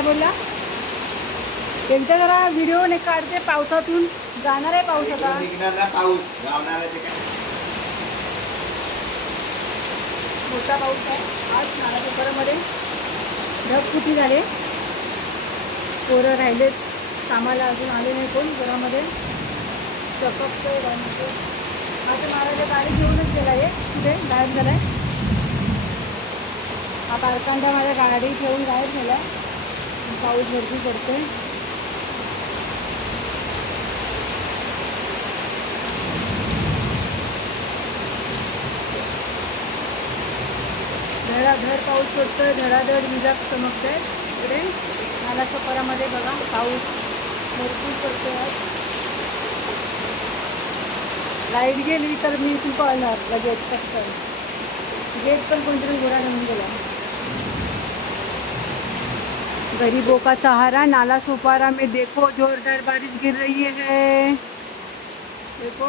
काय बोलला? त्यांच्या जरा व्हिडिओ नाही काढते पावसातून जाणार आहे पाऊस आता. पाऊस गावणार काय. मोठा पाऊस आहे. आज नाला पेपरमध्ये ढगफुटी झाले. पोरं राहिलेत. कामाला अजून आले नाही कोण घरामध्ये. राहण्याचं आता महाराजा गाडी घेऊनच गेला आहे. कुठे गायब झालाय हा बारकांदा माझ्या गाडी ठेवून गायब झाला पाऊस भरपूर पडतोय. धडाधड पाऊस पडतोय धडाधड विजा चमकते इकडे नाला सफारामध्ये बघा पाऊस भरपूर पडतोय आज. लाइट गेली तर मी तू पळणार लगेच पटकन. गेट पण कोणतरी गोरा घेऊन गेला गरीबों का सहारा नाला सुपारा में देखो जोरदार बारिश गिर रही है। देखो।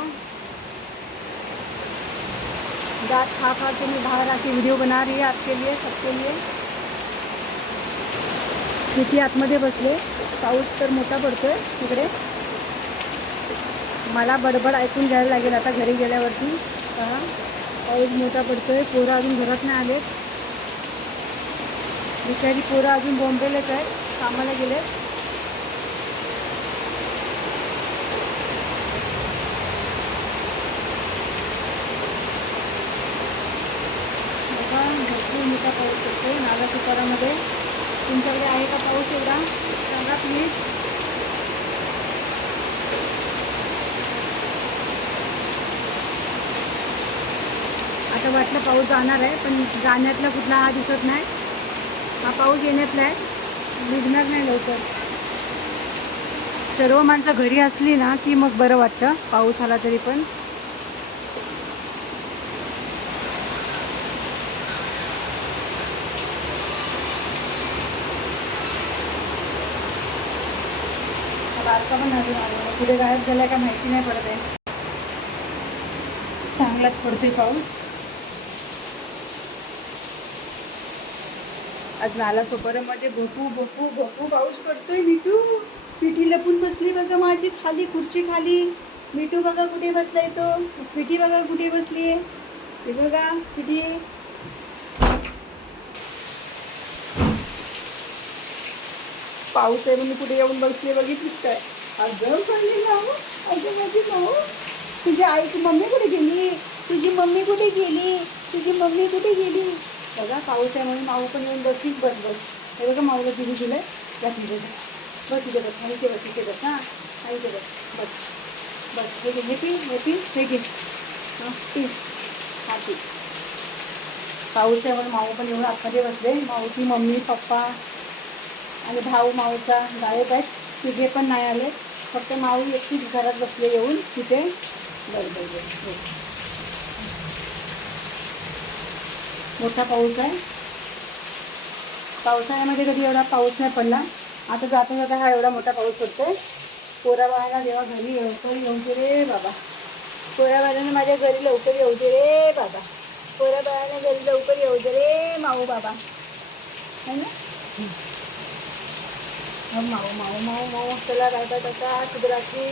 दांत खा खा के मैं बाहर आके व्हिडिओ बना रही है आपके लिए सबके लिए। किती आतमध्ये बसले पाऊस तर मोठा पडतोय तिकडे. मला बडबड ऐकून घ्यायला लागेल आता घरी गेल्यावरती. पहा पाऊस मोठा पडतोय पोरं अजून घरात नाही आलेत. बिचारी पोरं अजून बॉम्बेलाच आहे कामाला गेले बघा भरपूर मोठा पाऊस असतो नागा सुपारामध्ये तुमच्याकडे आहे का पाऊस एवढा? सांगा प्लीज आता वाटलं पाऊस जाणार आहे पण जाण्यातला कुठला हा दिसत नाही. हा पाऊस येण्यातला आहे. निघणार नाही लवकर. सर्व माणसं घरी असली ना की मग बरं वाटतं. पाऊस आला तरी पण. बारका पण अजून आला नाही. पुढे गायब झाला का माहिती नाही पडत आहे. चांगलाच पडतोय पाऊस. आज नाला सोपारामध्ये भोपू भोपू भोपू पाऊस पडतोय मिठू. स्वीटी लपून बसली बघा माझी खाली खुर्ची खाली. मिठू बघा कुठे बसलाय तो? स्वीटी बघा कुठे बसली आहे ते बघा स्वीटी. पाऊस आहे म्हणून कुठे येऊन बसले बघितलीस काय? अगं पडली ना अगं माझी भाऊ तुझी आई तू मम्मी कुठे गेली? तुझी मम्मी कुठे गेली? तुझी मम्मी कुठे गेली? बघा पाऊस आहे म्हणून माऊ पण येऊन बसलीच बस बस. हे बघा माऊला तिथे दिलं त्या तिथे बस. तिथे बस. आणि ते बस तिथे बस. हां आणि ते बस. बस. बस. हे घे हे पी हे पी हे घे. हां पी. हा पी. पाऊस आहे म्हणून माऊ पण येऊन आतमध्ये बसले. माऊची मम्मी पप्पा आणि भाऊ माऊचा गायब आहेत. तिघे पण नाही आले. फक्त माऊ एकटीच घरात बसले येऊन. तिथे बरं बरं बरं बरं. मोठा पाऊस आहे. पावसाळ्यामध्ये कधी एवढा पाऊस नाही पडला. आता जाता जाता हा एवढा मोठा पाऊस पडतोय. पोरा बाळांना जेव्हा घरी लवकर येऊ दे रे बाबा. पोरा बाळांना माझ्या घरी लवकर येऊ दे रे बाबा. पोरा बाळांना घरी लवकर येऊ दे रे माऊ बाबा. है ना? माऊ माऊ माऊ माऊ. चला बाय तसा शुभरात्री.